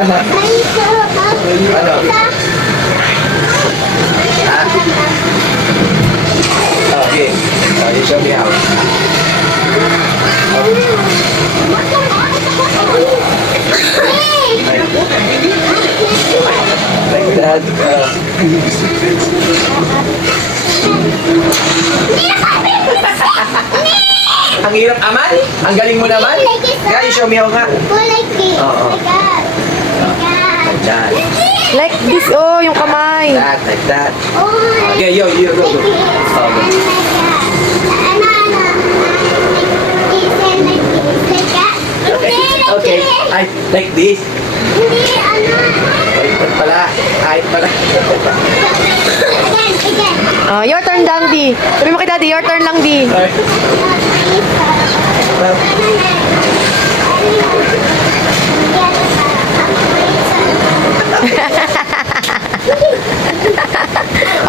Ano? Ha? Okay. You show me how. Like that. Ang hirap aman? Ang galing mo naman? Guys, show me how nga. Oo. Dyan. Like this, oh, yung kamay. Like that. Okay, yo, go. Okay, I like this. Baliktad pala. Kahit pala. Oh, your turn, Dandy. Sabi mo kay Daddy, your turn lang, Di.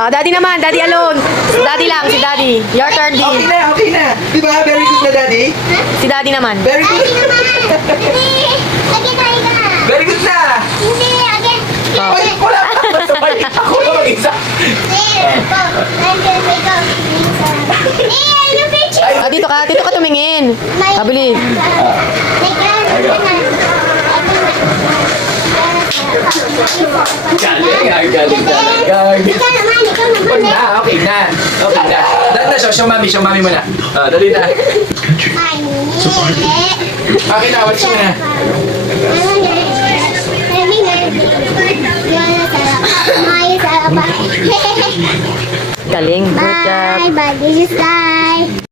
Oh, Daddy naman, Daddy alone. Daddy lang, si Daddy. Your turn, Di. Okay na. Diba? Very good na, Daddy. Si Daddy naman. Very good. Very good na. Ay, wala ka. Masabay. Ako na mag-isa. Ah, dito ka tumingin. Pabilis. Galing. Okay na. Dali na, show mami mo na. Dali na. Okay na, what's mo na? Galing. Good job. Bye. Bye. This is Sky.